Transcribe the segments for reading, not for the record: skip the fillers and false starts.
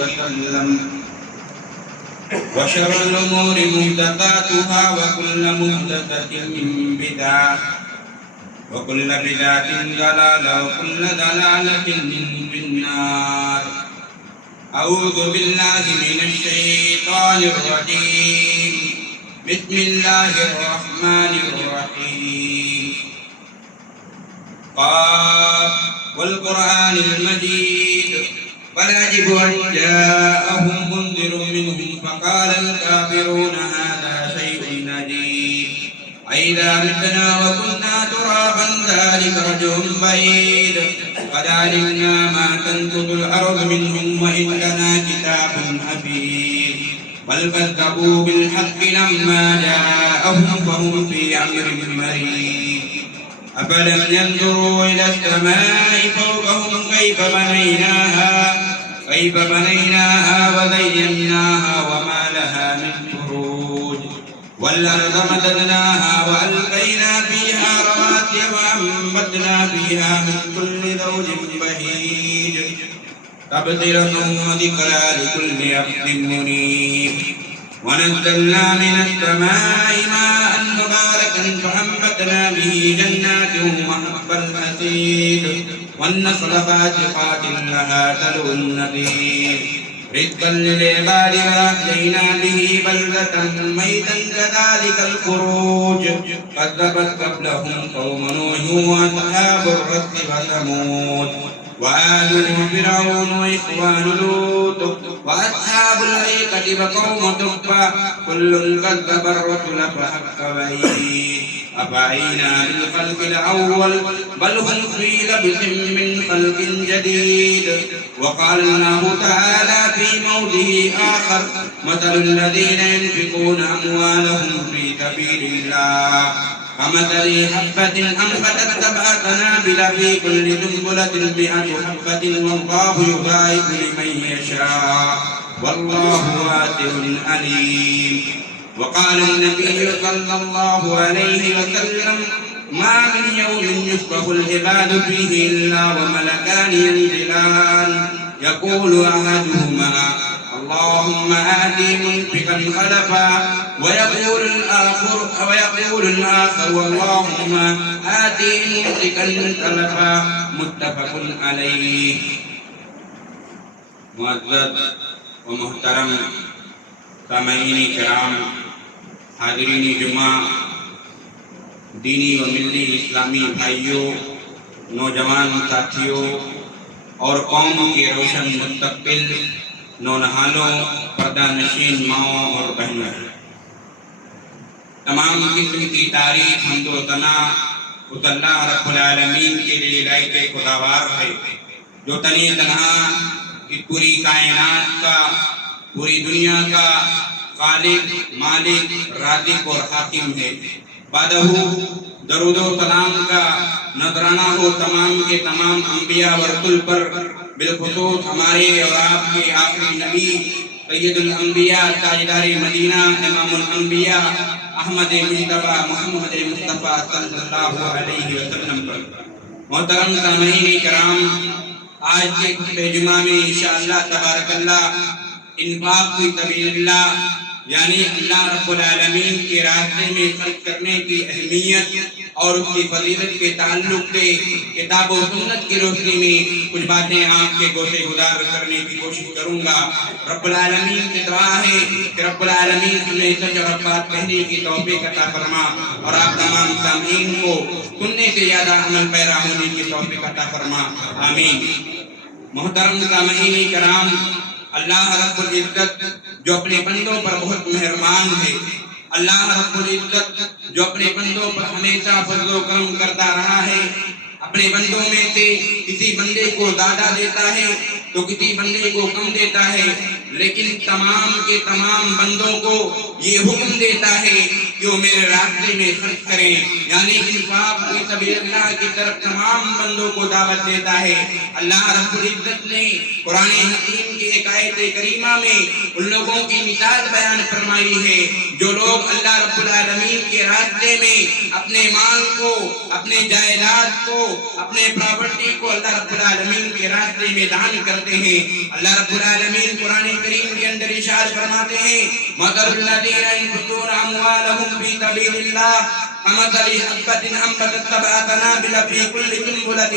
وسلم وشر الأمور محدثاتها وكل محدثة بدعة وكل بدعة ضلالة وكل ضلالة في النار. أعوذ بالله من الشيطان الرجيم. بسم الله الرحمن الرحيم. قاف والقرآن المجيد بل عجبوا أن جاءهم منذر منهم فقال الكافرون هذا شيء عجيب أئذا متنا وكنا ترابا ذلك رجع بعيد قد علمنا ما تنقض الأرض منهم وإننا كتاب حفيظ بل كذبوا بالحق لما جاءهم فهم في أمر مريض أفلم ينظروا إلى السماء فوقهم كيف بنيناها وزيناها وما لها من فروج والأرض مددناها وألقينا فيها رواسي وأنبتنا فيها من كل زوج بهيج تبصرة وذكرى لكل عبد منيب ونزلنا من السماء ماء مباركا فأنبتنا به جنات وحب الحصيد والنخل باسقات لها طلع نضيد رزقا للعباد وأحيينا به بلدة ميتا كذلك الخروج كذبت قبلهم قوم نوح وأصحاب الرس وثمود وعاد وفرعون وإخوان لوط وأصحاب الأيكة وقوم تبع كل كذب الرسل فحق وعيد أفعينا بالخلق الأول بل هم في لبس من خلق جديد. وقال الله تعالى في موضع آخر مثل الذين ينفقون أموالهم في سبيل الله كمثل حبة أنبتت سبع سنابل في كل سنبلة 100 حبة والله يضاعف لمن يشاء والله واسع عليم. وقال النبي صلى الله عليه وسلم ما من يوم يصبح العباد فيه إلا وملكان ينزلان يقول أحدهما اللهم آتي منفقا خلفا ويقول الآخر اللهم آتي ممسكا تلفا متفق عليه. معزز و محترم سامعین کرام، حاضرین جمعہ، دینی و ملی اسلامی بھائیوں، نوجوان ساتھیوں اور قوم کے روشن مستقبل نونہالوں، پردہ نشین ماؤں اور بہنوں، تمام قسم کی تعریف حمد و ثنا اس اللہ رب العالمین کے لیے لائق خداوار ہے جو تنی تنہا اس پوری کائنات کا، پوری دنیا کا خالق، مالک، رازق اور حاکم ہے۔ بعدہ درود و سلام کا نذرانہ ہو تمام کے تمام انبیاء و رسول پر، بالخصوص ہمارے اور آپ کے آخری نبی سید الانبیاء تاجدار مدینہ امام الانبیاء احمد مجتبیٰ محمد مصطفیٰ صلی اللہ علیہ وسلم پر۔ محترم سامعین کرام، آج کے خطبہ جمعہ میں انشاءاللہ تبارک اللہ انفاق فی سبیل اللہ یعنی اللہ رب العالمین کے راستے میں خرچ کرنے کی اہمیت اور اس کی فضیلت کے تعلق سے کتاب و سنت کی روشنی میں کچھ باتیں آپ کے گوشے گزار کرنے کی کوشش کروں گا۔ رب العالمین سے دعا ہے کہ رب العالمین ہمیں سچ اور بات کہنے کی توفیق عطا فرما اور آپ تمام سامعین کو سننے سے زیادہ عمل پیرا ہونے کی توفیق عطا فرما، آمین۔ محترم سامعین کرام، اللہ رب العزت جو اپنے بندوں پر بہت مہربان ہے، اللہ رب العزت جو اپنے بندوں پر ہمیشہ فضل و کرم کرتا رہا ہے، اپنے بندوں میں سے کسی بندے کو زیادہ دیتا ہے تو کسی بندے کو کم دیتا ہے، لیکن تمام کے تمام بندوں کو یہ حکم دیتا ہے کہ وہ میرے راستے میں خرچ کریں، یعنی انفاق فی سبیل اللہ کی طرف تمام بندوں کو دعوت دیتا ہے۔ اللہ رب العزت نے قرآن حکیم کی ایک آیت آیت کریمہ میں ان لوگوں کی مثال بیان فرمائی ہے جو لوگ اللہ رب العالمین کے راستے میں اپنے مال کو، اپنے جائیداد کو، اپنے پراپرٹی کو اللہ رب العالمین کے راستے میں دان کرتے ہیں۔ اللہ رب العالمین قرآن کریم کے اندر ارشاد فرماتے ہیں مَثَلُ الَّذِينَ يُنْفِقُونَ أَمْوَالَهُمْ فِي سَبِيلِ اللَّهِ كَمَثَلِ حَبَّةٍ أَنبَتَتْ سَبْعَ سَنَابِلَ فِي كُلِّ سُنبُلَةٍ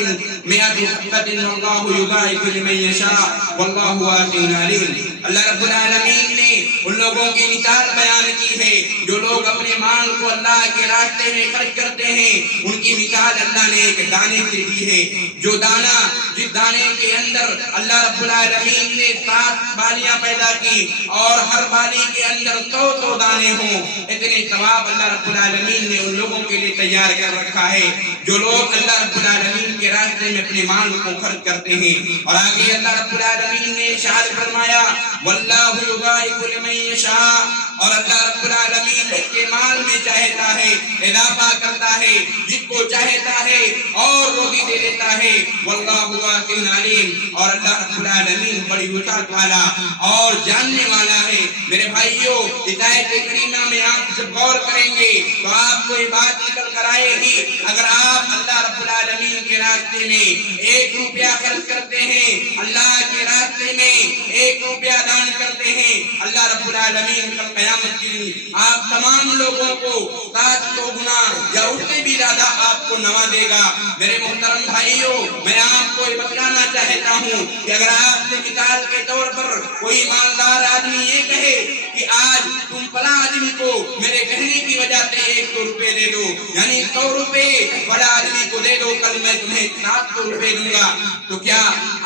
مِائَةُ حَبَّةٍ وَاللَّهُ يُضَاعِفُ لِمَن يَشَاءُ وَاللَّهُ وَاسِعٌ عَلِيمٌ۔ اللہ رب العالمین نے ان لوگوں کی مثال بیان کی ہے جو لوگ اپنے مال کو اللہ کے راستے میں خرچ کرتے ہیں، ان کی مثال اللہ نے ایک دانے سے دی ہے۔ جو دانا، جس دانے کے اندر اللہ رب العالمین نے 7 بالیاں پیدا کی اور ہر بالی کے اندر 100 دانے ہوں، اتنے ثواب اللہ رب العالمین نے ان لوگوں کے لیے تیار کر رکھا ہے جو لوگ اللہ رب العالمین کے راستے میں اپنے مال کو خرچ کرتے ہیں۔ اور آگے اللہ رب العالمین نے ارشاد فرمایا واللہ یضاعف لمن یشاء، اور اللہ رب العالمین جس کے مال میں چاہتا ہے اضافہ کرتا ہے، جس کو چاہتا ہے اور روزی دے دیتا ہے۔ واللہ واسع علیم، اور اللہ رب العالمین بڑی وسعت والا اور جاننے والا ہے۔ میرے بھائیوں، اس آیت کریمہ میں آپ جب غور کریں گے تو آپ کو یہ بات نکل کر آئے گی اگر آپ اللہ رب العالمین کے راستے میں 1 روپیہ خرچ کرتے ہیں، اللہ کے راستے میں 1 روپیہ دان کرتے ہیں، اللہ رب العالمین کل قیامت کے دن آپ تمام لوگوں کو 700 گنا یا اس سے بھی زیادہ آپ کو نوازے گا۔ میرے محترم بھائیوں، میں آپ کو یہ بتلانا چاہتا ہوں کہ اگر آپ سے مثال کے طور پر کوئی مالدار آدمی یہ کہے کہ آج تم فلاں آدمی کو میرے کہنے کی وجہ سے 100 روپے دے دو، یعنی 100 روپے فلاں آدمی کو دے دو، کل میں تمہیں 700 روپے دوں گا، تو کیا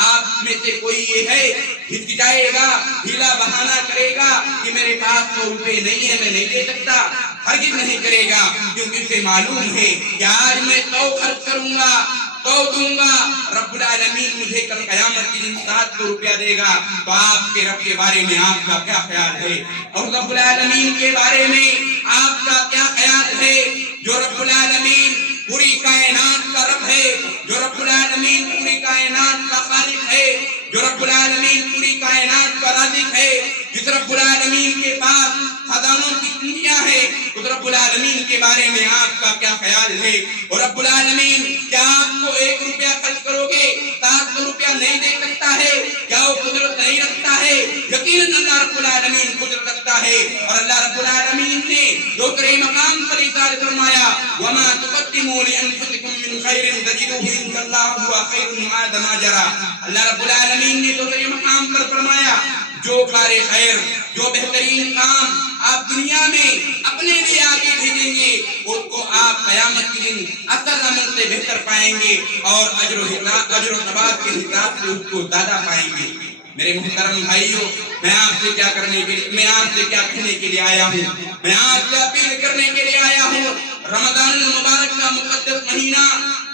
آپ میں سے کوئی یہ ہے ہچکچائے گا، ہیلا بہانہ کرے گا کہ میرے پاس 100 روپے نہیں ہے میں نہیں دے سکتا؟ ہرگز نہیں کرے گا، کیونکہ اسے معلوم ہے کہ آج میں 100 خرچ کروں گا، 100 دوں گا، رب العالمین مجھے کل قیامت کے دن 700 روپیہ دے گا۔ تو آپ کے رب کے بارے میں آپ کا کیا خیال ہے؟ اور رب العالمین کے بارے میں آپ کا کیا خیال ہے؟ جو رب العالمین پوری کائنات کا رب ہے، جو رب العالمین پوری کائنات کا خالق ہے، جو رب العالمین پوری کائنات کا رازق ہے، جس رب العالمین کے پاس خزانوں کی کنجیاں ہیں، اس رب العالمین کے بارے میں آپ کا کیا خیال ہے؟ اور رب العالمین کیا آپ کو 1 روپیہ خرچ کرو گے 700 روپیہ نہیں دے سکتا ہے؟ کیا وہ قدرت نہیں رکھتا ہے؟ یقیناً اللہ رب العالمین قدرت رکھتا ہے۔ اور اللہ رب العالمین نے دوسرے مقام پر ارشاد فرمایا وما تقدموا لانفسکم من خیر تجدوه عند اللہ هو خیر مما جرى۔ اللہ رب العالمین نے دوسرے مقام پر فرمایا جو کار خیر، جو بہترین کام آپ دنیا میں اپنے لیے آگے بھیجیں گے اس کو آپ قیامت کے دن اصل عمل سے بہتر پائیں گے اور اجر و ثواب کے حساب سے اس کو زیادہ پائیں گے۔ میرے محترم بھائیوں، میں آپ سے کیا کہنے کے لیے آیا ہوں؟ میں آپ سے اپیل کرنے کے لیے آیا ہوں، رمضان المبارک کا مقدس مہینہ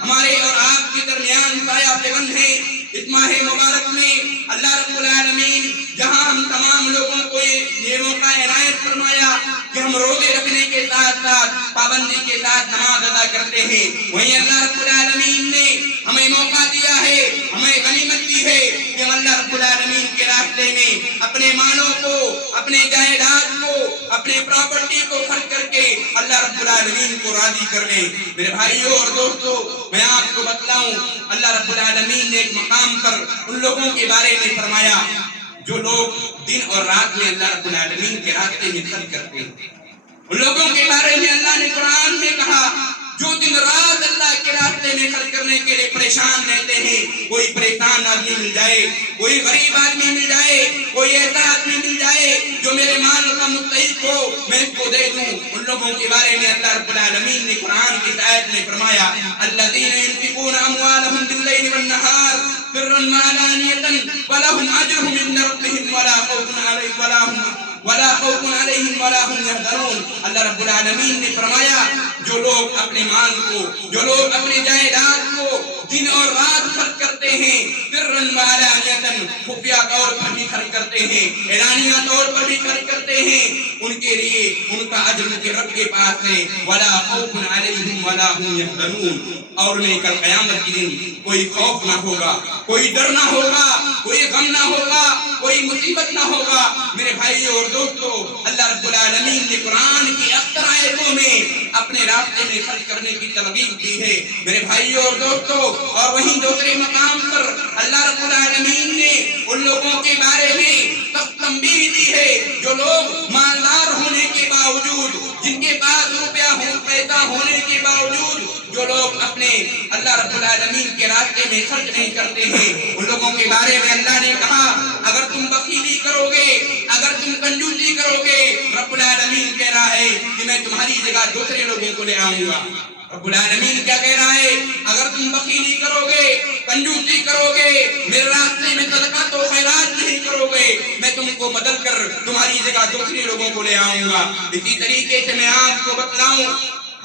ہمارے اور آپ کے درمیان سایہ پیوند ہے۔ اس ماہ مبارک میں اللہ رب العالمین جہاں ہم تمام لوگوں کو یہ موقع عنایت فرمایا کہ ہم روزے رکھنے کے ساتھ ساتھ پابندی کے ساتھ نماز ادا کرتے ہیں، وہیں اللہ رب العالمین نے ہمیں موقع دیا ہے، ہمیں غنیمت دی ہے کہ ہم اللہ رب العالمین کے راستے میں اپنے مالوں کو، اپنے جائیداد کو، اپنے پراپرٹی کو خرچ کر کے اللہ رب العالمین کو راضی کر لیں۔ میرے بھائیوں اور دوستوں، میں آپ کو بتلاؤں اللہ رب العالمین نے ایک مقام پر ان لوگوں کے بارے میں فرمایا جو لوگ دن اور رات میں اللہ رب العالمین کے راستے میں خرچ کرتے ہیں۔ ان لوگوں کے بارے میں اللہ نے قرآن میں کہا جو دن رات اللہ کے راستے میں خرچ کرنے کے لیے پریشان رہتے ہیں۔ کوئی پریشان آدمی مل جائے، کوئی غریب آدمی مل جائے، کوئی ایسا آدمی مل جائے جو میرے مال کا مستحق ہو، میں اس کو دے دوں۔ ان لوگوں کے بارے میں اللہ رب العالمین نے قرآن کی آیت میں فرمایا الذین ينفقون اموالهم باللیل والنہار سرا وعلانیۃ ولهم اجرهم عند ربهم ولا خوف علیہم ولا هم يحزنون۔ اللہ رب العالمین نے فرمایا جو لوگ اپنے مال کو، جو لوگ اپنے جائیداد کو دن اور رات خرچ کرتے ہیں، سرا وعلانیۃ، خفیہ طور پر بھی خرچ کرتے کرتے ہیں، اعلانیہ طور پر بھی خرچ کرتے ہیں، ان کے لیے ان کا اجر ان کے رب کے پاس ہے۔ ولا خوف علیہم ولا هم يحزنون، اور انہیں کل قیامت کے دن کوئی خوف نہ ہوگا، کوئی ڈر نہ ہوگا، کوئی غم نہ ہوگا، کوئی مصیبت نہ ہوگا۔ میرے بھائیو اور دوستو، اللہ رب العالمین نے قرآن کی اکثر آیتوں میں اپنے راستے میں خرچ کرنے کی ترغیب دی ہے میرے بھائیو اور دوستو، اور وہیں دوسرے مقام پر اللہ رب العالمین نے ان لوگوں کے بارے میں سخت تنبیہ دی ہے جو لوگ مالدار ہونے کے باوجود، جن کے پاس روپیہ پیسہ ہونے کے باوجود جو لوگ اپنے اللہ رب العالمین کے راستے میں خرچ نہیں کرتے ہیں، ان لوگوں کے بارے میں اللہ نے کہا اگر تم بخیلی کرو گے، اگر تم کنجوسی کرو گے، رب العالمین کہہ رہا ہے کہ میں تمہاری جگہ دوسرے لوگوں کو لے آؤں گا۔ رب العالمین کیا کہہ رہا ہے؟ اگر تم بخیلی کرو گے، کنجوسی کرو گے، میرے راستے میں صدقات و خیرات نہیں کرو گے، میں تم کو بدل کر تمہاری جگہ دوسرے لوگوں کو لے آؤں گا۔ اسی طریقے سے میں آپ کو بتلاؤں،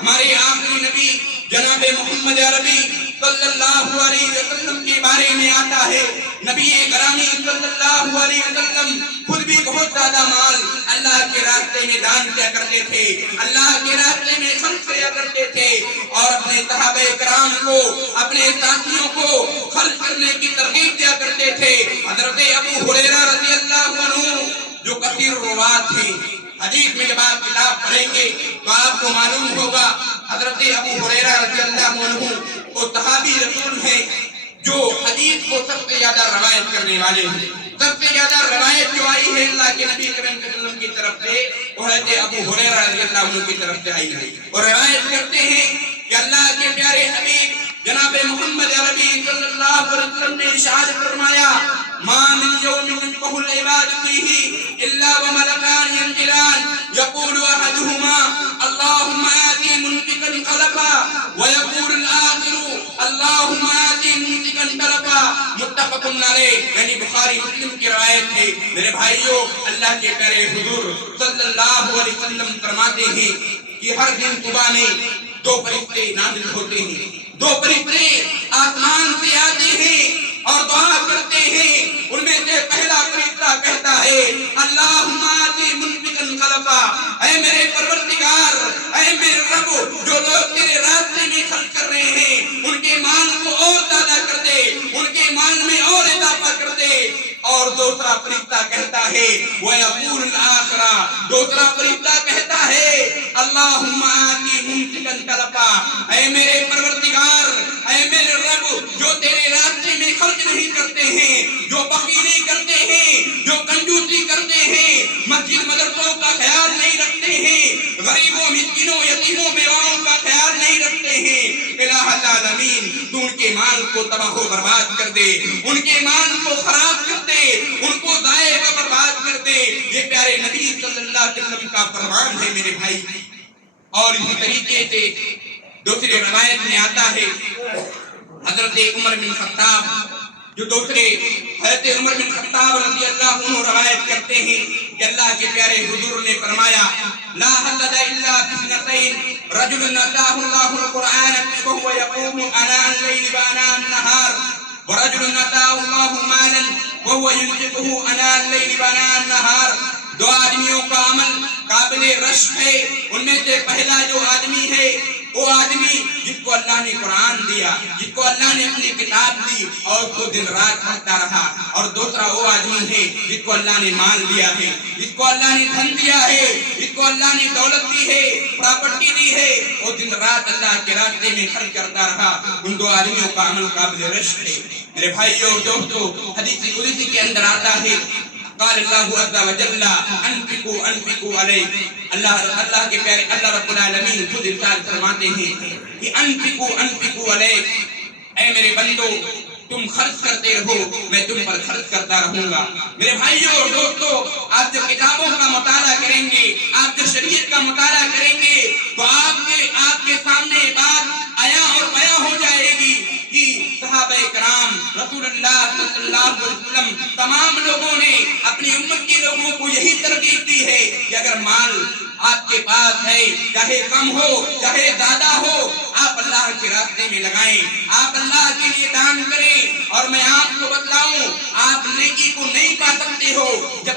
ہمارے آخری نبی جناب محمد عربی صلی اللہ علیہ وسلم کے بارے میں آتا ہے، نبی گرامی صلی اللہ علیہ وسلم خود بھی بہت زیادہ مال اللہ کے راستے میں دان کیا کرتے تھے، اللہ کے راستے میں خرچ کیا کرتے تھے، اور اپنے صحابہ کرام کو، اپنے ساتھیوں کو خرچ کرنے کی ترغیب دیا کرتے تھے۔ حضرت ابو ہریرہ رضی اللہ عنہ جو کثیر روات ہیں، حدیث میں جب آپ کتاب پڑھیں گے تو آپ کو معلوم ہوگا حضرت ابو ہریرہ رضی اللہ عنہ وہ صحابی رسول ہیں جو حدیث کو سب سے زیادہ روایت کرنے والے ہیں۔ سب سے زیادہ روایت جو آئی ہے اللہ کے نبی کریم صلی اللہ علیہ وسلم کی طرف سے وہ حضرت ابو ہریرہ رضی اللہ عنہ کی طرف سے آئی ہے، اور روایت کرتے ہیں کہ اللہ کے پیارے حبیب جناب محمد عربی صلی اللہ علیہ وسلم نے ارشاد فرمایا ما من يوم ينفه العباد فيه الا وملكان ينزلان يقول احدهما اللهم آت منفقا خلفا ويقول الاخر اللهم آت ممسكا تلفا، متفق علیہ، یعنی بخاری مسلم کی روایت ہے۔ میرے بھائیو، اللہ کے پیارے حضور صلی اللہ علیہ وسلم فرماتے ہیں کہ ہر دن صبح میں دو فرشتے نازل ہوتے ہیں، دو فرشتے آسمان سے آتے ہیں اور دعا کرتے ہیں۔ ان میں سے پہلا فرشتہ کہتا ہے اللہم آتی منفقا خلفا، اے میرے پروردگار، اے میرے رب، جو لوگ تیرے راستے میں خرچ کر رہے ہیں ان کے مال کو اور زیادہ کر دے، ان کے مال میں اور اضافہ کر دے۔ اور دوسرا فرشتہ کہتا ہے وَيَقُولُ الْآخِرَةُ، دوسرا فرشتہ کہتا ہے اللہم آتی ممسکا تلفا، اے میرے پروردگار، اے میرے رب، جو تیرے راستے میں خرچ نہیں کرتے ہیں، جو بخیلی کرتے ہیں، جو کنجوسی کرتے ہیں، مسجد مدرسوں کا خیال نہیں رکھتے ہیں، غریبوں مسکینوں یتیموں بیواؤں کا خیال نہیں رکھتے ہیں، الہ العالمین تو ان کے مال کو تباہ و برباد کر دے، ان کے مال کو خراب کر دے، ان کو ضائع و برباد کر دے۔ یہ پیارے نبی صلی اللہ علیہ وسلم کا فرمان ہے میرے بھائی۔ اور اسی طریقے سے دوسری روایت میں آتا ہے حضرت عمر بن خطاب، جو دوسرے حضرت عمر بن خطاب رضی اللہ عنہ روایت کرتے ہیں کہ اللہ کے پیارے حضور نے فرمایا لا حلد الا بسنتين رجل اتاه الله القرآن وهو يقوم آناء الليل وآناء النهار ورجل اتاه الله مالا وهو ينفقه آناء الليل وآناء النهار۔ دو آدمیوں کا عمل قابل رشک ہے، ان میں سے پہلا جو آدمی ہے وہ آدمی جس کو اللہ نے قرآن دیا، جس کو اللہ نے اپنی کتاب دی اور اس کو دن رات پڑھتا رہا، اور دوسرا وہ آدمی ہے جس کو اللہ نے مال دیا ہے، جس کو اللہ نے دھن دیا ہے، جس کو اللہ نے دولت دی ہے، پراپرٹی دی ہے، وہ دن رات اللہ کے راستے میں خرچ کرتا رہا۔ ان دو آدمیوں کا عمل قابل رشک ہے میرے بھائیو اور دوستو۔ حدیث قدسی کے اندر آتا ہے قال اللہ عز وجل انفقوا انفقوا علیہ، اللہ کے پیارے اللہ رب العالمین خود ارشاد فرماتے ہیں کہ انفقوا انفقوا علیہ، اے میرے بندو تم خرچ کرتے رہو، میں تم پر خرچ کرتا رہوں گا۔ میرے بھائیو اور دوستو، آپ جو کتابوں کا مطالعہ کریں گے، آپ جو شریعت کا مطالعہ کریں گے تو آپ کے سامنے بات آیا اور بیان ہو جائے گی کہ صحابہ کرام رسول اللہ صلی اللہ علیہ وسلم تمام لوگوں نے اپنی امت کے لوگوں کو یہی ترغیب دی ہے کہ اگر مال آپ کے پاس ہے، چاہے کم ہو چاہے زیادہ ہو، آپ اللہ کے راستے میں لگائیں، آپ اللہ کے لیے دان کریں۔ اور میں آپ کو بتلاؤں، آپ نیکی کو نہیں پا سکتے ہو جب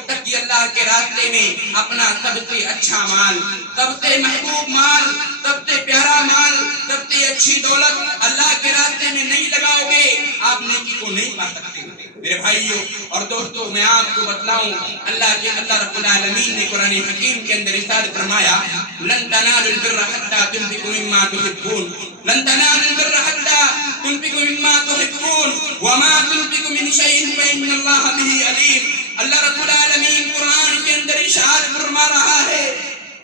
راستے میں اپنا سب سے اچھا مال، سب سے محبوب مال، سب سے پیارا مال، سب سے اچھی دولت اللہ کے راستے میں نہیں لگاؤ گے، آپ نیکی کو نہیں پا سکتے۔ میرے بھائیوں اور دوستوں، میں آپ کو بتلاؤں، اللہ رب العالمین نے قرآن حکیم کے اندر ارشاد فرمایا، لن تنالوا البر حتى تنفقوا مما تحبون، لن تنالوا البر حتى تنفقوا مما تحبون وما تنفقوا من شيء فإن الله به عليم۔ اللہ رب العالمین قرآن کے اندر ارشاد فرما رہا ہے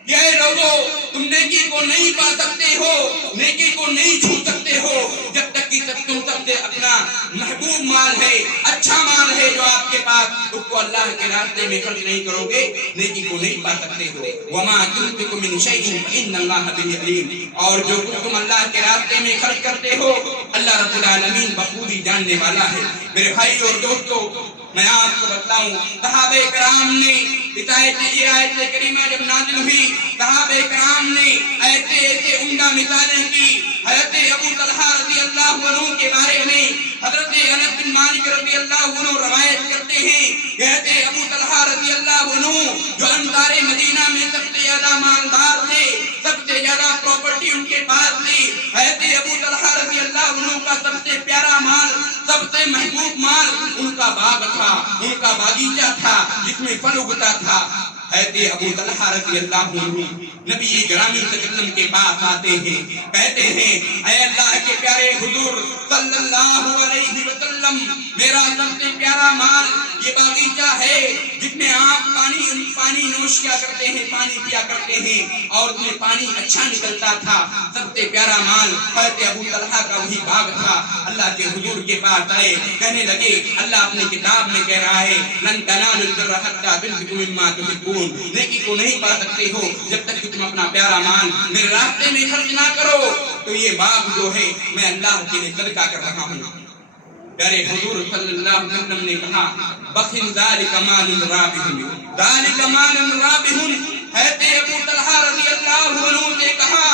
کہ اے لوگوں، تم نیکی کو نہیں پا سکتے ہو، نیکی کو نہیں چھو سکتے ہو جب تک کہ تم سب سے اپنا محبوب مال ہے، اچھا مال ہے جو آپ کے پاس، اس کو اللہ کے راستے میں خرچ نہیں کرو گے، نیکی کو نہیں پا سکتے ہو۔ وما تنفقوا من شيء فإن الله به عليم، اور جو کچھ تم اللہ کے راستے میں خرچ کرتے ہو اللہ رب العالمین بخوبی جاننے والا ہے۔ میرے بھائی اور دوستوں، میں آپ کو بتلاؤں، صحابہ کرام نے یہ آیت کریمہ جب نازل ہوئی، صحابہ کرام نے ایسے عمدہ مثالیں کی۔ حضرت ابو طلحہ رضی اللہ عنہ کے بارے میں حضرت انس بن مالک رضی اللہ عنہ روایت کرتے ہیں، کہتے ابو طلحہ رضی اللہ عنہ جو انصار مدینہ میں سب سے زیادہ مالدار تھے، سب سے زیادہ پراپرٹی ان کے پاس تھی، حضرت ابو طلحہ رضی اللہ عنہ کا سب سے پیارا مال، سب سے محبوب مال ان کا باغ تھا، ان کا باغیچہ تھا جس میں پھل اگتا تھا۔ حضرت ابو طلحہ رضی اللہ عنہ نبی گرامی صلی اللہ علیہ وسلم کے پاس آتے ہیں، کہتے ہیں اے اللہ کے پیارے حضور صلی اللہ علیہ وسلم، میرا سب سے پیارا مال یہ باغیچہ ہے جس میں آپ پانی نوش کیا کرتے ہیں، پانی پیا کرتے ہیں اور اس میں پانی اچھا نکلتا تھا۔ سب سے پیارا مال حضرت ابو طلحہ کا وہی باغ تھا۔ اللہ کے حضور کے پاس آئے، کہنے لگے اللہ اپنی کتاب میں کہہ رہا ہے لن تنالوا البر حتى تنفقوا مما تحبون، نیکی کو نہیں پا سکتے ہو جب تک کہ تم اپنا پیارا مال میرے راستے میں خرچ نہ کرو۔ تو یہ باغ جو ہے میں اللہ کے لیے صدقہ کر رہا ہوں۔ پیارے حضور صلی اللہ علیہ وسلم نے کہا بخل ذالک مال رابح، ذالک مال رابح۔ حضرت ابو طلحہ رضی اللہ عنہ نے کہا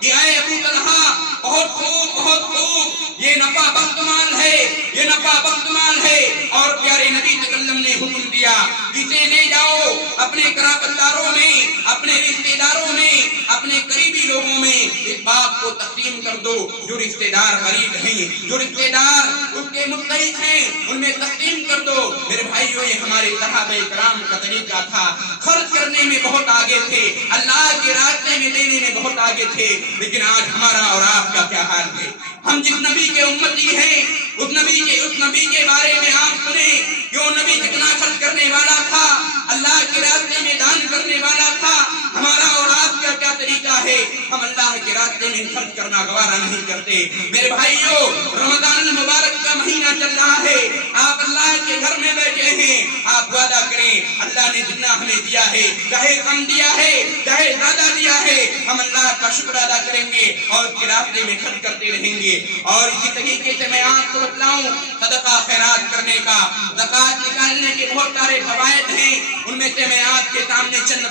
کہ اے ابو طلحہ، بہت خوب بہت خوب، یہ نفع بخش مال ہے، یہ نفع بخش مال ہے۔ اور پیارے نبی صلی اللہ علیہ وسلم نے حکم دیا اسے لے جاؤ اپنے قرابت داروں میں، اپنے رشتہ داروں میں، اپنے قریبی لوگوں میں اس باغ کو تقسیم کر دو۔ جو رشتہ دار غریب ہیں، جو رشتہ دار اس کے مستحق ہیں، ان میں تقسیم کر دو۔ میرے بھائیو، یہ ہمارے صحابہ کرام کا طریقہ تھا، خرچ کرنے میں بہت آگے تھے، اللہ کے راستے میں دینے میں بہت آگے تھے۔ لیکن آج ہمارا اور آپ کا کیا حال ہے؟ ہم جس نبی کے امتی ہیں اس نبی کے بارے میں آپ سنیں کہ وہ نبی کتنا خرچ کرنے والا تھا، اللہ کے راستے میں دان کرنے والا تھا۔ ہمارا اور آپ کا کیا طریقہ ہے؟ ہم اللہ کے راستے میں خرچ کرنا گوارا نہیں کرتے۔ میرے بھائیوں، رمضان المبارک کا مہینہ چل رہا ہے، آپ اللہ کے گھر میں بیٹھے ہیں، آپ وعدہ کریں اللہ نے جتنا ہمیں دیا ہے، چاہے کم دیا ہے چاہے زیادہ دیا ہے، ہم اللہ کا شکر ادا کریں گے اور اس کے راستے میں خرچ کرتے رہیں گے۔ اور اسی طریقے سے میں آپ کو بتلاؤں، صدقہ خیرات کرنے کا، زکوٰۃ نکالنے کے بہت سارے فوائد ہیں، ان میں سے میں آپ کے سامنے چند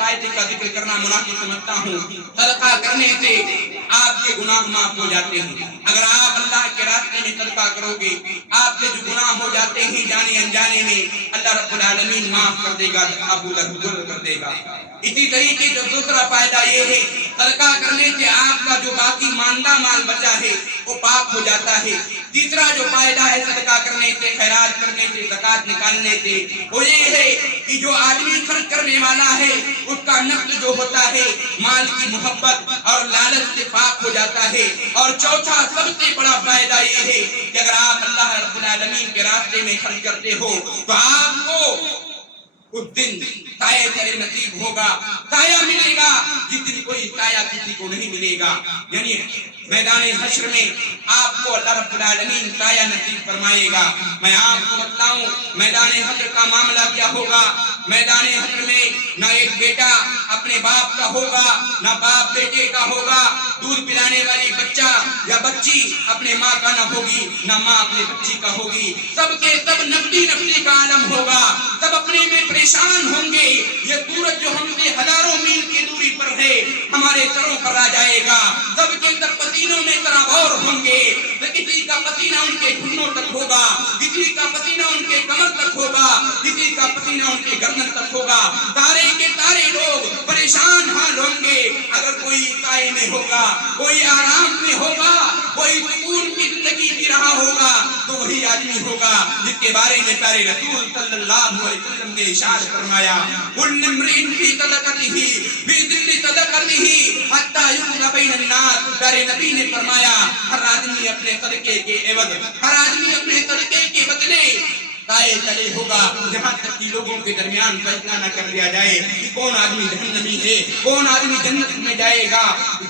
فائدے کا ذکر کرنا مناسب سمجھتا ہوں۔ صدقہ کرنے سے آپ کے گناہ معاف ہو جاتے ہیں۔ اگر آپ اللہ کے راستے میں صدقہ کرو گے، آپ کے جو گناہ ہو جاتے ہیں جانے انجانے میں، اللہ رب العالمین معاف کر دے گا، آپ کو درگزر کر دے گا۔ اسی طریقے سے دوسرا فائدہ یہ ہے، صدقہ کرنے سے آپ کا جو باقی ماندہ مال بچا ہے وہ پاک ہو جاتا ہے۔ تیسرا جو فائدہ ہے صدقہ کرنے سے، خیرات کرنے سے، زکوٰۃ نکالنے سے، وہ یہ ہے کہ جو آدمی خرچ کرنے والا ہے اس کا نفس جو ہوتا ہے مال کی محبت اور لالچ سے پاک ہو جاتا ہے۔ اور چوتھا سب سے بڑا فائدہ یہ ہے کہ اگر آپ اللہ رب العالمین کے راستے میں خرچ کرتے ہو تو آپ کو اس دن سایہ تلے نصیب ہوگا، سایہ ملے گا جس دن کوئی سایہ کسی کو نہیں ملے گا۔ یعنی میدان حشر میں آپ کو اللہ رب العالمین سایہ نصیب فرمائے گا۔ میں آپ کو بتلاؤں میدان حشر کا معاملہ کیا ہوگا۔ میدان حشر میں نہ ایک بیٹا اپنے باپ کا ہوگا، نہ باپ بیٹے کا ہوگا، دودھ پلانے والی بچہ یا بچی اپنے ماں کا نہ ہوگی، نہ ماں اپنے بچی کا ہوگی، سب کے سب نفسی نفسی کا عالم ہوگا، سب اپنے میں پریشان ہوں گے۔ یہ سورج جو ہم سے ہزاروں میل کی دوری پر ہے ہمارے سروں پر آ جائے گا، سب کے سب پسینوں میں سرابور ہوں گے، کسی کا پسینہ ان کے گھٹنوں تک ہوگا، کسی کا پسینہ ان کے کمر تک ہوگا، کسی کا پسینہ پسینہ ان کے گردن تک ہوگا، تارے کے تارے لوگ پریشان حال ہوں گے۔ اگر کوئی قائم میں ہوگا، کوئی آرام میں ہوگا، کوئی سکون کی زندگی جی رہا ہوگا تو وہی آدمی ہوگا جس کے بارے میں پیارے رسول صلی اللہ علیہ وسلم نے ارشاد فرمایا، کل امرئ فی صدقتہ فی ظل صدقتہ حتی یقضى بین الناس۔ پیارے نبی نے فرمایا ہر آدمی اپنے صدقے کے عوض، ہر آدمی اپنے صدقے کے بدلے تائے چلے ہوگا، جہاں تک کہ لوگوں کے درمیان فیصلہ نہ کر لیا جائے کہ کون آدمی جہنمی ہے، کون آدمی جنت میں جائے گا۔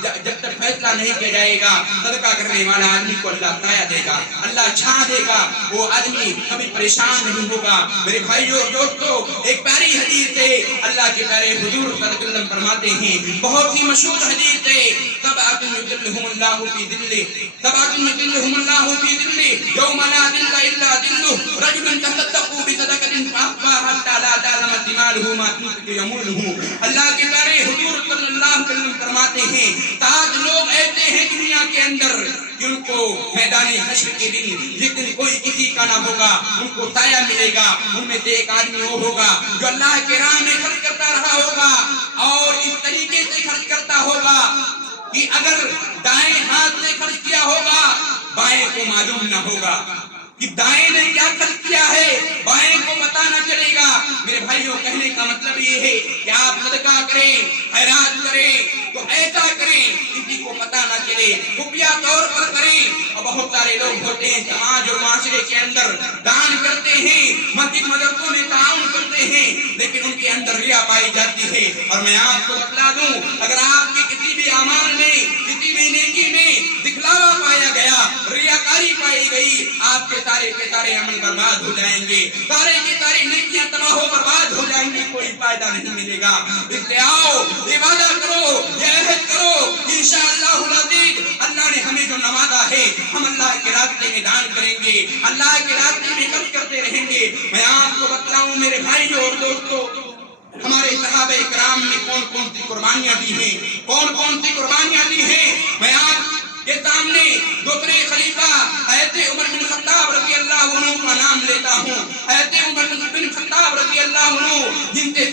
جب تک فیصلہ نہیں کیا جائے گا، صدقہ کرنے والا آدمی کو اللہ سایہ دے گا، اللہ چھاں دے گا، وہ آدمی کبھی پریشان نہیں ہوگا۔ میرے بھائیو اور دوستو، ایک پیاری حدیث ہے، اللہ کے پیارے حضور صلی اللہ علیہ وسلم فرماتے ہیں، بہت ہی مشہور حدیث ہے، سبعۃ یظلھم اللہ فی ظلہ، سبعۃ یظلھم اللہ فی ظلہ یوم لا ظل الا ظلہ، رجل تصدقوا بصدقۃ فاخفاها حتى لا تعلم شماله ما تنفق يمينه۔ اللہ کے پیارے حضور صلی اللہ علیہ وسلم فرماتے ہیں، 7 لوگ ایسے ہیں دنیا کے اندر جن کو میدان حشر کے دن، جس دن کوئی کسی کا نہ ہوگا، ان کو سایہ ملے گا۔ ان میں سے ایک آدمی وہ ہوگا جو اللہ کے راہ میں خرچ کرتا رہا ہوگا، اور اس طریقے سے خرچ کرتا ہوگا کہ اگر دائیں ہاتھ سے خرچ کیا ہوگا بائیں کو معلوم نہ ہوگا، کہ دائیں نے کیا خرچ کیا ہے بائیں کو پتہ نہ چلے گا۔ میرے بھائیوں، کہنے کا مطلب یہ ہے کہ آپ صدقہ کریں، خیرات کریں تو ایسا کریں کسی کو پتہ نہ چلے، خفیہ طور پر کریں۔ اور بہت سارے لوگ ہوتے ہیں سماج اور معاشرے کے اندر دان کرتے ہیں، مسجد مدرسوں میں تعاون کرتے ہیں، لیکن ان کے اندر ریا پائی جاتی ہے۔ اور میں آپ کو بتلا دوں، اگر آپ کے کسی بھی اعمال میں، کسی بھی نیکی میں دکھلاوا پایا گیا، ریاکاری پائی گئی، آپ کے سارے عمل برباد ہو جائیں گے، سارے کی ساری نیکیاں تباہ و برباد ہو جائیں گی، کوئی فائدہ نہیں ملے گا۔ اس لیے آؤ، عبادت کرو، یہ عہد کرو کہ انشاءاللہ العزیز اللہ نے ہمیں جو نوازا ہے، ہم اللہ کے راستے میں دان کریں گے، اللہ کے راستے میں خرچ کرتے رہیں گے۔ میں آپ کو بتلاؤں میرے بھائیوں اور دوستوں، ہمارے صحابہ کرام نے کون کون سی قربانیاں دی ہیں، کون کون سی قربانیاں دی ہیں۔ میں آپ کے سامنے دوسرے خلیفہ حضرت عمر بن خطاب رضی اللہ عنہ کا نام لیتا ہوں۔ حضرت عمر بن خطاب رضی اللہ عنہ جن سے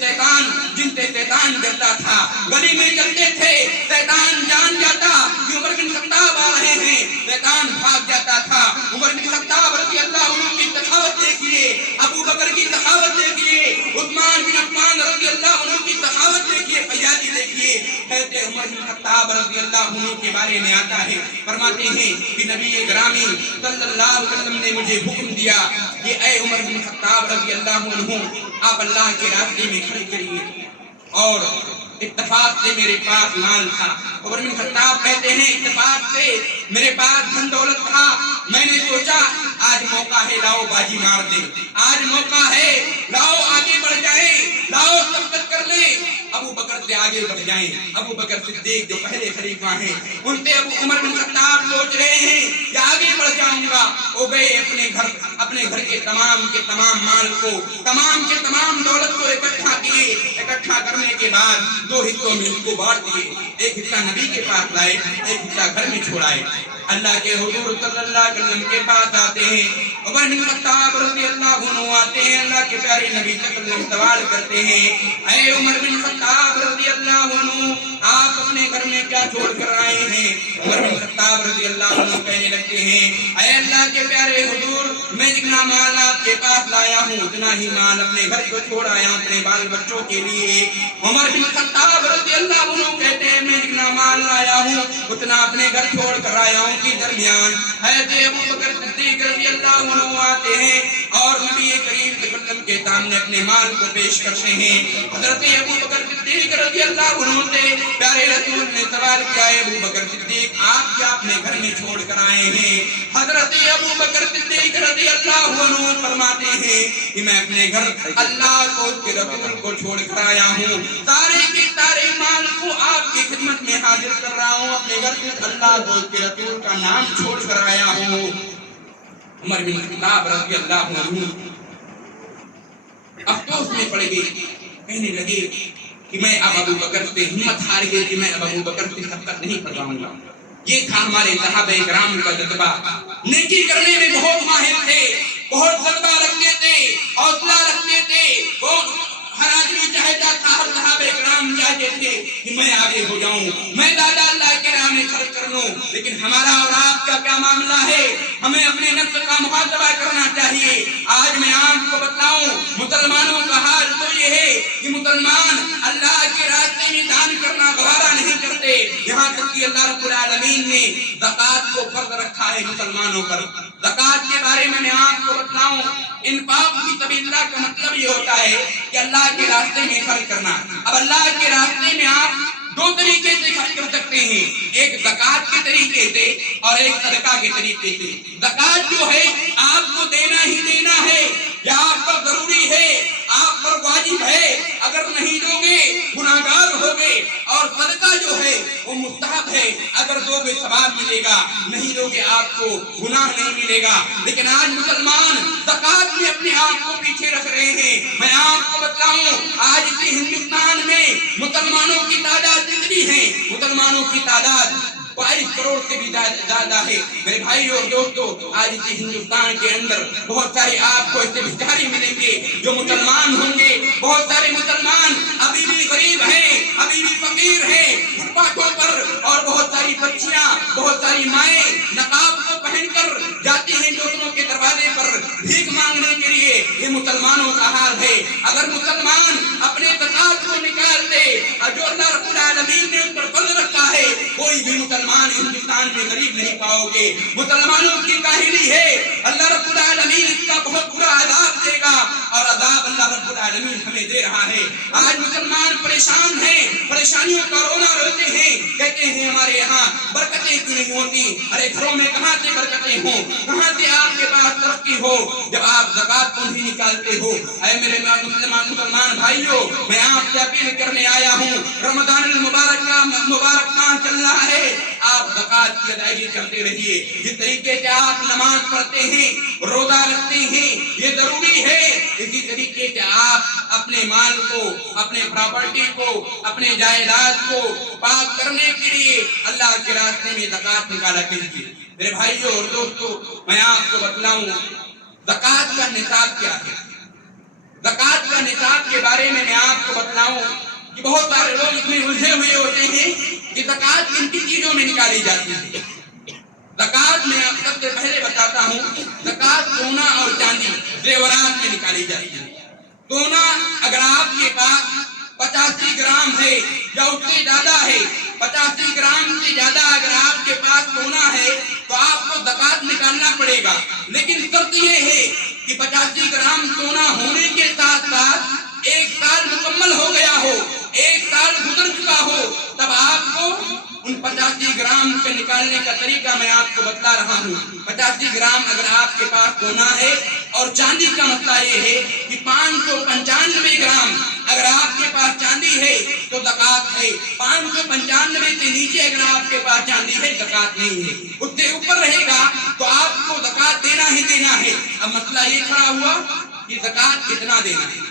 شیطان ڈرتا تھا، گلی میں چلتے تھے، شیطان جان جاتا کہ عمر بن خطاب آ رہے ہیں، شیطان بھاگ جاتا تھا۔ عمر بن خطاب رضی اللہ عنہ کی سخاوت دیکھیے، ابو بکر کی سخاوت دیکھیے، عثمان بن عفان رضی اللہ عنہ کی سخاوت دیکھیے، فیاضی دیکھیے۔ حضرت عمر بن خطاب رضی اللہ عنہ کے بارے میں آتا ہے، فرماتے ہیں کہ نبی گرامی صلی اللہ علیہ وسلم نے مجھے حکم دیا کہ اے عمر بن خطاب رضی اللہ عنہ، آپ اللہ کے راستے میں خرچ کریے۔ اور اتفاق سے میرے پاس مال تھا۔ عمر بن خطاب کہتے ہیں اتفاق سے میرے پاس دھن دولت تھا، میں نے سوچا آج موقع ہے، لاؤ بازی مار دیں، آج موقع ہے، لاؤ آگے بڑھ جائیں، لاؤ سبقت کر لیں، ابو بکر سے آگے بڑھ جائیں۔ ابو بکر صدیق جو پہلے خلیفہ ہیں، ان سے ابو عمر بن خطاب سوچ رہے ہیں کہ آگے بڑھ جاؤں گا۔ وہ گئے اپنے گھر کے تمام مال کو، تمام کے تمام دولت کو اکٹھا کیے۔ اکٹھا کرنے کے بعد 2 حصوں میں اس کو بانٹ دیے، ایک حصہ نبی کے پاس لائے، ایک حصہ گھر میں چھوڑائے۔ اللہ کے حضور صلی اللہ علیہ وسلم کے پاس آتے ہیں، عمر بن خطاب رضی اللہ عنہ آتے ہیں، اللہ کے پیارے نبی صلی اللہ علیہ وسلم سوال کرتے ہیں، اے عمر بن خطاب رضی اللہ عنہ، آپ اپنے گھر میں کیا چھوڑ کر آئے ہیں؟ عمر بن خطاب رضی اللہ عنہ کہنے لگتے ہیں، اے اللہ کے پیارے حضور، میں جتنا مال آپ کے پاس لایا ہوں اتنا ہی مال اپنے گھر کو چھوڑ آیا ہوں اپنے بال بچوں کے لیے۔ عمر بن خطاب رضی اللہ عنہ کہتے ہیں، میں جتنا مال لایا ہوں اتنا اپنے گھر چھوڑ کر آیا ہوں۔ کے درمیان حضرت ابو بکر صدیق رضی اللہ عنہ آتے ہیں اور نبی کریم صلی اللہ علیہ وسلم کے سامنے اپنے مال کو پیش کرتے ہیں۔ حضرت ابو بکر صدیق رضی اللہ عنہ سے پیارے رسول نے سوال کیا، ابو بکر صدیق آپ کیا اپنے گھر میں چھوڑ کر آئے ہیں؟ حضرت ابو بکر صدیق رضی اللہ عنہ فرماتے ہیں کہ میں اپنے گھر اللہ کو، اس کے رسول کو چھوڑ کر آیا ہوں، سارے کے سارے مال کو آپ کی خدمت میں حاضر کر رہا ہوں، اپنے گھر سے اللہ کو، اس کے رسول کا نام چھوڑ کر آیا ہوں۔ عمر بن خطاب رضی اللہ عنہ افسوس میں پڑ گئے، کہنے لگے کہ میں اب ابو بکر سے ہمت ہار گئی کہ میں اب ابو بکر سے سبقت نہیں پڑھاؤں گا۔ یہ تھا ہمارے صحابہ کرام کا جذبہ، نیکی کرنے میں بہت ماہر تھے، بہت جذبہ رکھتے تھے، حوصلہ رکھتے تھے، کہ میں آگے ہو جاؤں، میں زیادہ اللہ کے راہ میں خرچ کر لوں، لیکن ہمارا اور آپ کا کیا معاملہ ہے؟ ہمیں اپنے نفس کا محاسبہ کرنا چاہیے۔ آج میں آپ کو بتلاؤں مسلمانوں کا حال تو یہ ہے کہ مسلمان اللہ کے راستے میں دان کرنا گوارا نہیں کرتے، یہاں تک کہ اللہ رب العالمین نے زکوٰۃ کو فرض رکھا ہے مسلمانوں پر۔ زکوٰۃ کے بارے میں آپ کو بتلاؤں، انفاق فی سبیل اللہ کا مطلب یہ ہوتا ہے کہ اللہ کے راستے میں خرچ کرنا۔ اب اللہ کے راستے میں آپ دو طریقے سے خرچ کر سکتے ہیں، ایک زکوٰۃ کے طریقے سے اور ایک صدقہ کے طریقے سے۔ زکوٰۃ جو ہے آپ کو دینا ہی دینا ہے، یا آپ پر ضروری ہے، آپ پر واجب ہے، اگر نہیں دو گے گناہگار ہوگے۔ اور صدقہ جو ہے وہ مستحب ہے، اگر دو گے ثواب ملے گا، نہیں دو گے آپ کو گناہ نہیں ملے گا۔ لیکن آج مسلمان زکوٰۃ میں اپنے آپ کو پیچھے رکھ رہے ہیں۔ میں آپ کو بتلاؤں آج اسی ہندوستان میں مسلمانوں کی تعداد کتنی ہے؟ مسلمانوں کی تعداد 22 کروڑ سے بھی زیادہ ہے۔ میرے بھائی اور دوستو، آج اسی ہندوستان کے اندر بہت سارے آپ کو ایسے بھکاری ملیں گے جو مسلمان ہوں گے، بہت سارے مسلمان ابھی بھی غریب ہیں، ابھی بھی فقیر ہیں، فٹ پاتھوں پر، اور بہت ساری بچیاں، بہت ساری مائیں نقاب کو پہن کر جاتی ہیں دوسروں کے دروازے پر بھیک مانگنے کے لیے۔ یہ مسلمانوں کا حال ہے۔ اگر مسلمان اپنے زکوٰۃ کو نکالتے جو اللہ رب العالمین نے ان پر فرض رکھا ہے، کوئی بھی مسلمان ہندوستان میں غریب نہیں پاؤ گے۔ مسلمانوں کی کاہلی ہے، اللہ رب العالمین اس کا بہت برا عذاب دے گا، اور عذاب اللہ رب العالمین ہمیں دے رہا ہے۔ آج مسلمان پریشان ہیں، پریشانیوں کا رونا روتے ہیں، کہتے ہیں ہمارے یہاں برکتیں کیوں نہیں ہوتی؟ ارے گھروں میں کہاں سے برکتیں ہوں، کہاں سے آپ کے پاس ترقی ہو جب آپ زکوٰۃ کو نہیں نکالتے ہو؟ اے میرے مسلمان بھائیوں، میں آپ سے اپیل کرنے آیا ہوں، رمضان المبارک کا مبارک ماہ چل رہا ہے، آپ زکوٰۃ کی ادائیگی کرتے رہیے۔ جس طریقے سے آپ نماز پڑھتے ہیں، روزہ رکھتے ہیں، یہ ضروری ہے، اسی طریقے سے آپ اپنے مال کو، اپنے پراپرٹی کو، اپنے جائیداد کو پاک کرنے کے لیے اللہ کے راستے میں زکوٰۃ نکالا کیجیے۔ میرے بھائیوں اور دوستو، میں آپ کو بتلاؤں زکوٰۃ کا نصاب کیا ہے۔ زکوٰۃ کا نصاب کے بارے میں آپ کو بتلاؤں کہ بہت سارے لوگ اس میں الجھے ہوئے ہوتے ہیں کہ زکوٰۃ کن کن چیزوں میں نکالی جاتی ہے۔ زکوٰۃ میں سب سے پہلے بتاتا ہوں، زکوٰۃ سونا اور چاندی زیورات میں نکالی جاتی ہے۔ سونا اگر آپ کے پاس 85 گرام ہے یا اس سے زیادہ ہے، 85 گرام سے زیادہ اگر آپ کے پاس سونا ہے تو آپ کو زکوٰۃ نکالنا پڑے گا، لیکن شرط یہ ہے کہ 85 گرام سونا ہونے کے ساتھ ساتھ 1 سال مکمل ہو گیا ہو، 1 سال گزر چکا ہو، تب آپ کو ان 85 گرام کے نکالنے کا طریقہ میں آپ کو بتا رہا ہوں۔ 85 گرام اگر آپ کے پاس سونا ہے، اور چاندی کا مسئلہ یہ ہے کہ 595 گرام اگر آپ کے پاس چاندی ہے تو زکوٰۃ ہے، 595 سے نیچے اگر آپ کے پاس چاندی ہے زکوٰۃ نہیں ہے، اس سے اوپر رہے گا تو آپ کو زکوٰۃ دینا ہی دینا ہے۔ اب مسئلہ یہ کھڑا ہوا کہ زکوٰۃ کتنا دینا ہے۔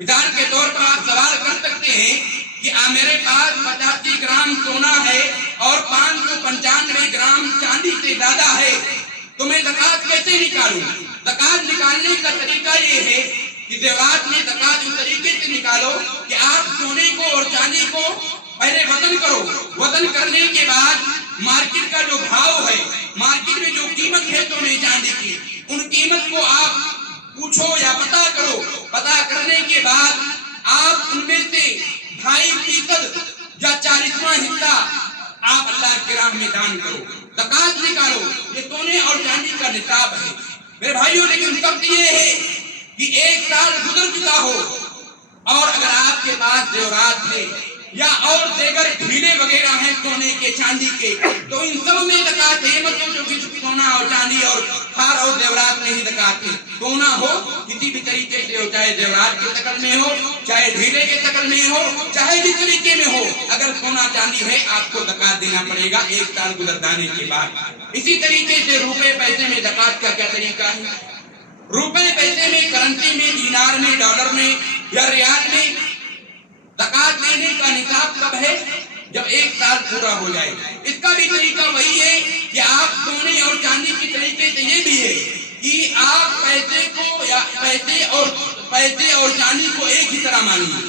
مثال کے طور پر آپ سوال کر سکتے ہیں کہ میرے پاس 85 گرام سونا ہے اور 595 گرام چاندی سے زیادہ ہے، تو میں زکوٰۃ کیسے نکالوں؟ زکوٰۃ نکالنے کا طریقہ یہ ہے کہ زیورات میں زکوٰۃ اس طریقے سے نکالو کہ آپ سونے کو اور چاندی کو پہلے وزن کرو، وزن کرنے کے بعد مارکیٹ کا جو بھاؤ ہے، مارکیٹ میں جو قیمت ہے سونے چاندی کی، ان قیمت کو آپ پوچھو یا پتا کرو، پتا کرنے کے بعد آپ ان میں سے 2.5% یا 40واں حصہ آپ اللہ کے راہ میں دان کرو، زکوٰۃ نکالو۔ یہ سونے اور چاندی کا نصاب ہے میرے بھائیوں، لیکن شرط یہ ہے کہ 1 سال گزر چکا ہو، اور اگر آپ کے پاس زیورات ہے یا اور دیگر ڈھیلے وغیرہ ہیں سونے کے چاندی کے، تو ان سب میں زکوٰۃ ہے، مطلب جو کہ سونا اور چاندی اور ہار اور زیورات میں ہی زکوٰۃ ہے۔ سونا ہو کسی بھی طریقے سے ہو، چاہے زیورات کے شکل میں ہو، چاہے ڈھیلے کے شکل میں ہو، چاہے جس طریقے میں ہو، اگر سونا چاندی ہے آپ کو زکوٰۃ دینا پڑے گا 1 سال گزر جانے کے بعد۔ اسی طریقے سے روپے پیسے میں زکوٰۃ کا کیا طریقہ ہے؟ روپے پیسے میں، کرنسی میں، دینار میں، ڈالر میں یا ریال میں زکوٰۃ دینے کا نصاب کب ہے؟ جب 1 سال پورا ہو جائے۔ اس کا بھی طریقہ وہی ہے کہ آپ سونے اور چاندی کے طریقے سے یہ بھی ہے کہ آپ پیسے اور چاندی کو ایک ہی طرح مانیے،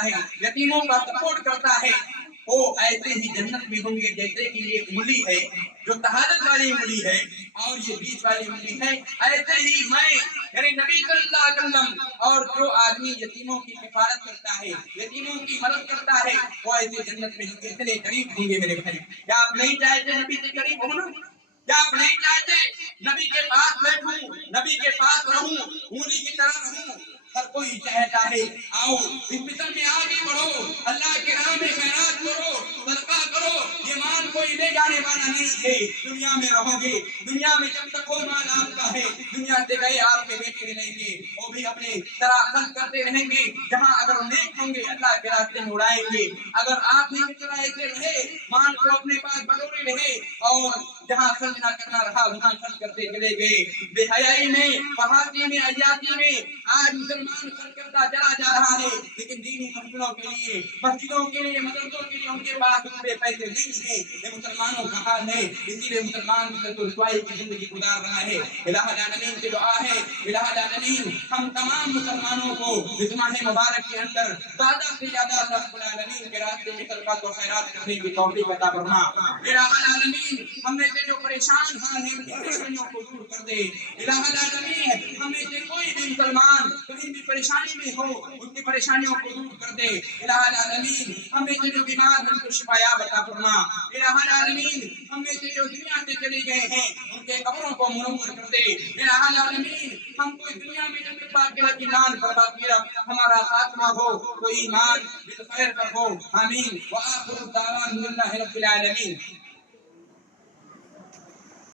کرتا ہے، یتیموں کا سپورٹ کرتا ہے، وہ ایسے ہی جنت میں ہوں گے جیسے کہ یہ انگلی ہے جو تہادت والی انگلی ہے اور یہ بیچ والی انگلی ہے. ایسے ہی میں یعنی نبی صلی اللہ علیہ وسلم اور جو آدمی یتیموں کی حفاظت کرتا ہے، یتیموں کی مدد کرتا ہے، وہ ایسے جنت میں ہوں گے، اتنے قریب ہوں گے میرے بھائی. کیا آپ نہیں چاہتے نبی کے قریب ہونا؟ کیا آپ نہیں چاہتے نبی کے پاس بیٹھوں، نبی کے پاس رہوں، انگلی کی طرح رہوں؟ ہر کوئی چاہتا ہے. آؤ اس مشن میں آگے بڑھو، اللہ کے راہ میں خیرات کرو، صدقہ کرو. یہ مال کوئی لے جانے والا نہیں ہے، دنیا میں رہو گے، دنیا میں جب تک ہو مال آپ کا ہے، دنیا سے گئے آپ کے بیٹے رہیں گے، وہ بھی اپنے طرح خرچ کرتے رہیں گے. جہاں اگر نیک ہوں گے اللہ کے راستے میں اڑائیں گے، اگر آپ نے طرح ایسے رہے مال کو اپنے پاس بٹورے رہے اور جہاں خرچ نہ کرنا رہا وہاں خرچ کرتے چلے گئے. بے حیائی میں، فحاشی میں، عیاشی میں آج مسلمان خرچ کرتا چلا جا رہا ہے، لیکن دینی مسئلوں کے لیے، مسجدوں کے لیے، مدرسوں کے لیے ان کے پاس اتنے پیسے نہیں ہیں. یہ مسلمانوں کا حال ہے، اسی لیے مسلمان رسوائی کی زندگی گزار رہا ہے. الہ العالمین سے دعا ہے، الہ العالمین ہم تمام مسلمانوں کو اس ماہ مبارک کے اندر زیادہ سے زیادہ اللہ رب العالمین کے راستے میں صدقات و خیرات کرنے کی توفیق عطا فرما. الہ العالمین ہم میں سے جو پریشان حال ہیں ان کی پریشانیوں کو دور کر دے. الہ العالمین ہم میں سے کوئی بھی مسلمان کہیں بھی پریشانی میں ہو ان کی پریشانیوں کو دور کر دے. الہ العالمین ہم میں سے جو بیمار ہیں ان کو شفا یاب عطا فرما. الہ العالمین ہم میں سے جو دنیا سے چلے گئے ہیں ان کے قبروں کو منور کر دے. الہ العالمین ہم کو اس دنیا میں جب تک کی لان پر باقی ہمارا خاتمہ ہو تو ایمان بالخیر پر ہو. آمین. وآخر دعوانا الحمد للہ رب العالمین.